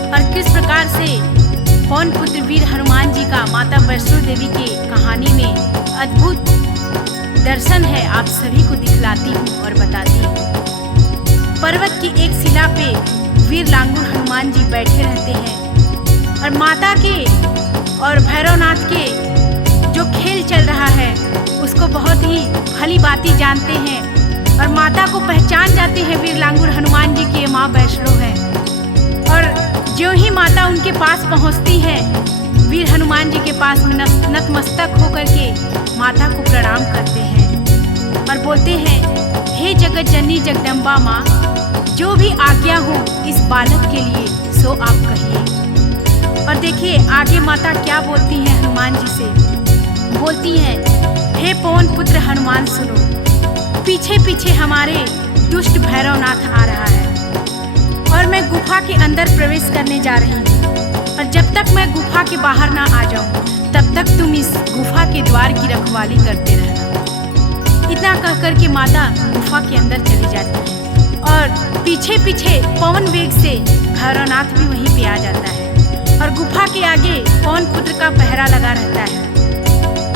और किस प्रकार से पवन पुत्र वीर हनुमान जी का माता वैष्णो देवी की कहानी में अद्भुत दर्शन है, आप सभी को दिखलाती हूँ और बताती हूँ। पर्वत की एक शिला पे वीर लांगुर हनुमान जी बैठे रहते हैं और माता के और भैरवनाथ के जो खेल चल रहा है उसको बहुत ही भली भांति जानते हैं और माता को पहचान जाते हैं वीर लांगुर हनुमान जी की ये माँ वैष्णो है। और जो ही माता उनके पास पहुँचती है, वीर हनुमान जी के पास में नतमस्तक होकर के माता को प्रणाम करते हैं और बोलते हैं, हे जगत जननी जगदम्बा माँ, जो भी आज्ञा हो इस बालक के लिए सो आप कहिए। और देखिए आगे माता क्या बोलती हैं हनुमान जी से। बोलती हैं, हे पवन पुत्र हनुमान सुनो, पीछे पीछे हमारे दुष्ट भैरवनाथ आ रहा है और मैं गुफा के अंदर प्रवेश करने जा रही हूँ और जब तक मैं गुफा के बाहर ना आ जाऊँ तब तक तुम इस गुफा के द्वार की रखवाली करते रहना। इतना कह कर के माता गुफा के अंदर चली जाती है और पीछे पीछे पवन वेग से भैरवनाथ भी वहीं पे आ जाता है और गुफा के आगे पवन पुत्र का पहरा लगा रहता है।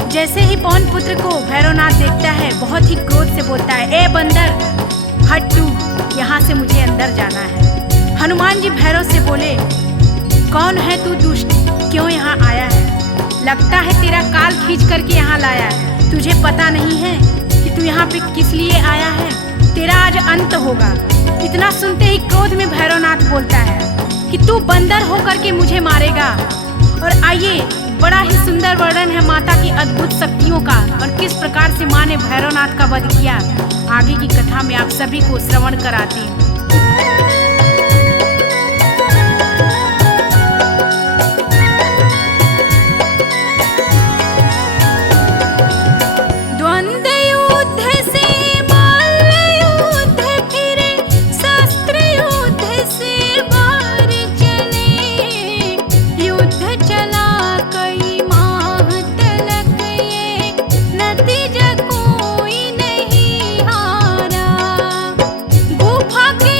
जैसे ही पवन पुत्र को भैरवनाथ देखता है, बहुत ही क्रोध से बोलता है, ए बंदर, हट तू, यहाँ से मुझे अंदर जाना है। हनुमान जी भैरव से बोले, कौन है तू दुष्ट, क्यों यहाँ आया है? लगता है तेरा काल खींच करके यहाँ लाया है। तुझे पता नहीं है कि तू यहाँ पे किस लिए आया है? तेरा आज अंत होगा। इतना सुनते ही क्रोध में भैरवनाथ बोलता है कि तू बंदर होकर के मुझे मारेगा। और आइए बड़ा ही सुंदर वर्णन है माता की अद्भुत शक्तियों का और किस प्रकार से माँ ने भैरवनाथ का वध किया। आगे की कथा में आप सभी को श्रवण कराती हूँ। द्वंद्व युद्ध से मल्ल युद्ध फिरे, शस्त्र युद्ध से बार चले। युद्ध चला कई माह तलक, ये नतीजा कोई नहीं हारा। गुफा के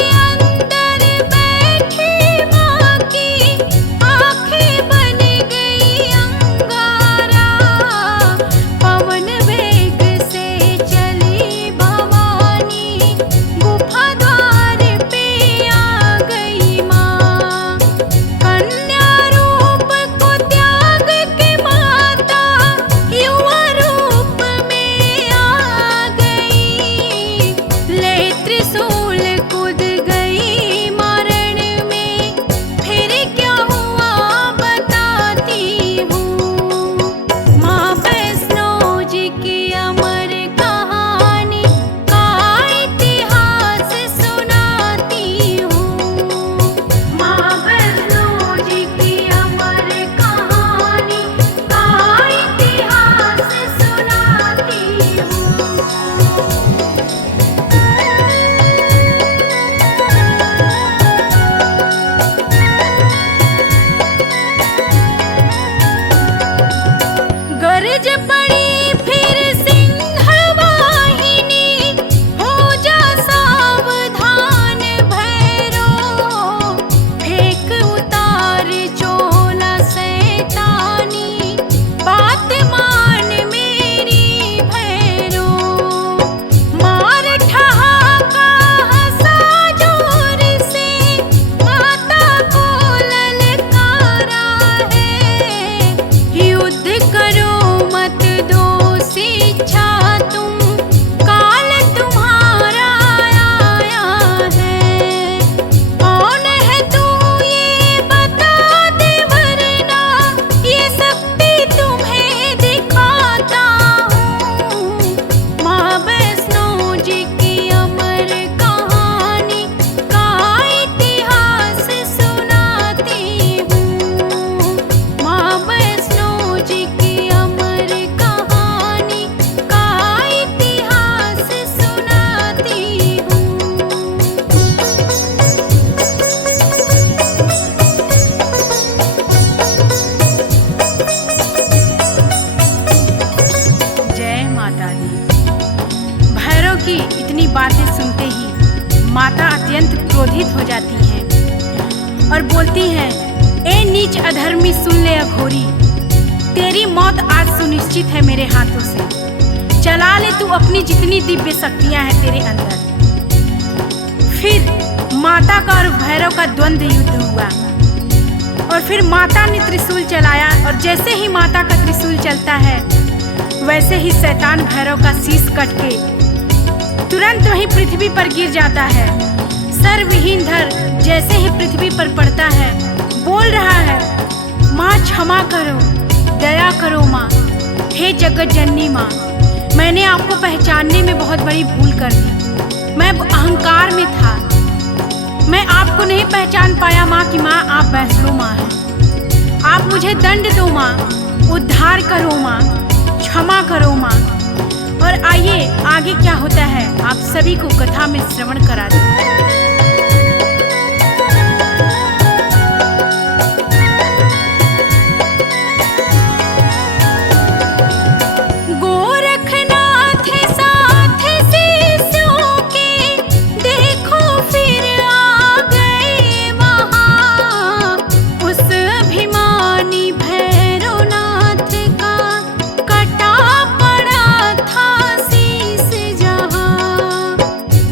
अत्यंत क्रोधित हो जाती हैं और बोलती हैं, ए नीच अधर्मी, सुन ले अघोरी, तेरी मौत आज सुनिश्चित है मेरे हाथों से। चला ले तू अपनी जितनी दिव्य शक्तियां हैं तेरे अंदर। फिर माता का और भैरव का द्वंद्व युद्ध हुआ और फिर माता ने त्रिशूल चलाया और जैसे ही माता का त्रिशूल चलता है वैसे ही शैतान भैरव का शीश कट के तुरंत वहीं पृथ्वी पर गिर जाता है। सर्वहीन धर जैसे ही पृथ्वी पर पड़ता है बोल रहा है, माँ क्षमा करो, दया करो माँ, हे जगत जननी माँ, मैंने आपको पहचानने में बहुत बड़ी भूल कर दी। मैं अहंकार में था, मैं आपको नहीं पहचान पाया माँ कि माँ आप वैष्णो माँ हैं। आप मुझे दंड दो माँ, उद्धार करो माँ, क्षमा करो माँ। और आइए आगे क्या होता है आप सभी को कथा में श्रवण करा दूं।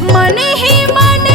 मन ही मन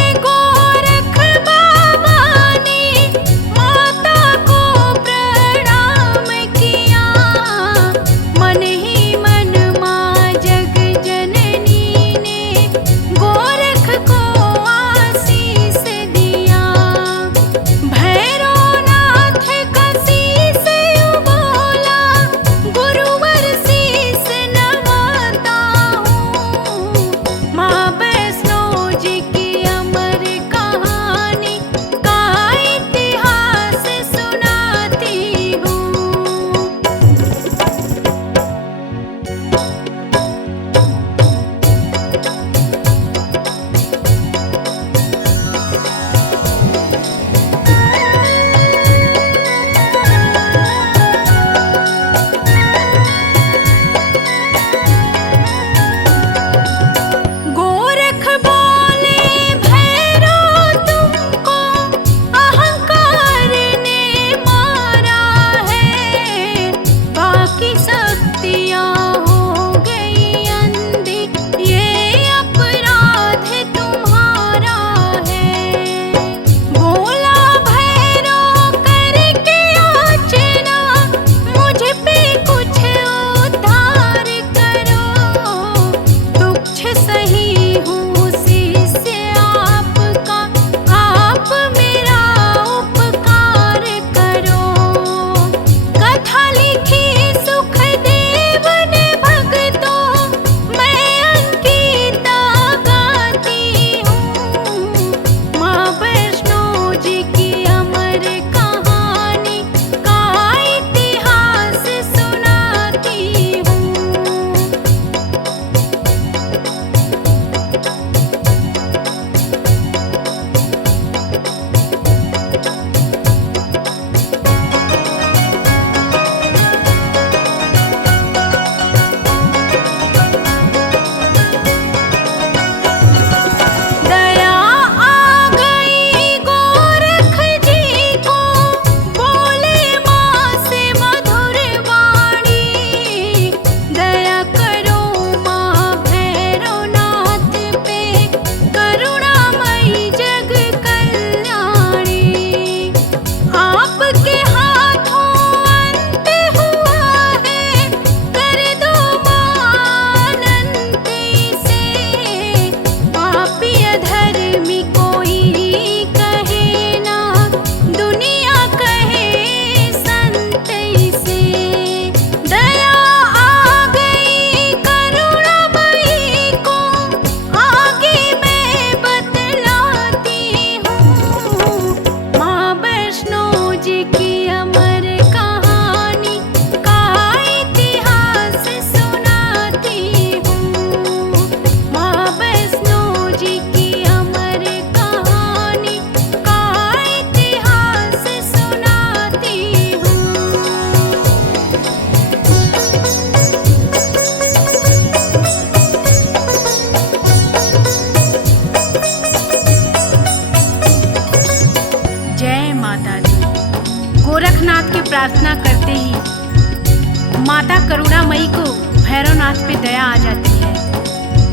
गोरखनाथ की प्रार्थना करते ही माता करुणामयी को भैरवनाथ पे दया आ जाती है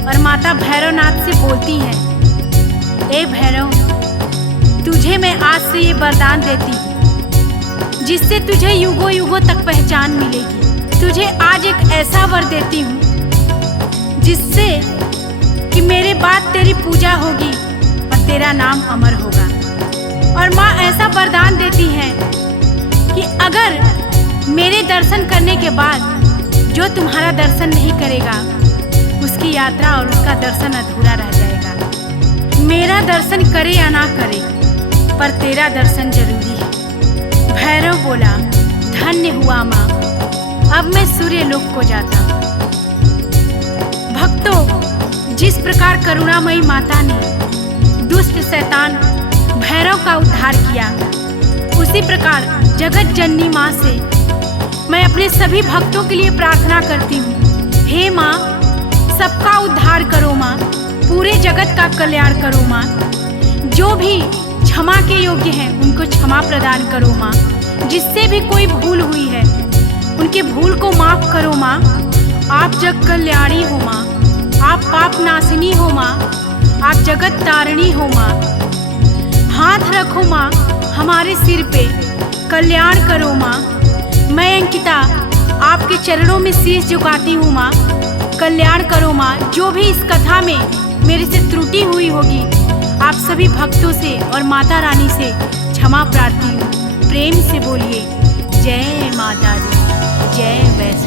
और माता भैरवनाथ से बोलती है, ए भैरव, तुझे मैं आज से ये वरदान देती हूँ जिससे तुझे युगों युगों तक पहचान मिलेगी। तुझे आज एक ऐसा वर देती हूँ जिससे कि मेरे बाद तेरी पूजा होगी और तेरा नाम अमर होगा। और माँ ऐसा वरदान देती है कि अगर मेरे दर्शन करने के बाद जो तुम्हारा दर्शन नहीं करेगा उसकी यात्रा और उसका दर्शन अधूरा रह जाएगा। मेरा दर्शन करे या ना करे पर तेरा दर्शन जरूरी है। भैरव बोला, धन्य हुआ माँ, अब मैं सूर्य लोक को जाता हूँ। भक्तों, जिस प्रकार करुणामयी माता ने दुष्ट शैतान भैरव का उद्धार किया, उसी प्रकार जगत जननी माँ से मैं अपने सभी भक्तों के लिए प्रार्थना करती हूँ। हे माँ, सबका उद्धार करो माँ, पूरे जगत का कल्याण करो माँ। जो भी क्षमा के योग्य हैं उनको क्षमा प्रदान करो माँ। जिससे भी कोई भूल हुई है उनके भूल को माफ करो माँ। आप जग कल्याणी हो माँ, आप पाप नाशिनी हो माँ, आप जगत तारिणी हो माँ। हाथ रखो माँ हमारे सिर पे, कल्याण करो माँ। मैं अंकिता आपके चरणों में शीश झुकाती हूँ माँ, कल्याण करो माँ। जो भी इस कथा में मेरे से त्रुटि हुई होगी आप सभी भक्तों से और माता रानी से क्षमा प्रार्थी हूँ। प्रेम से बोलिए जय माता दी, जय वैष्णो।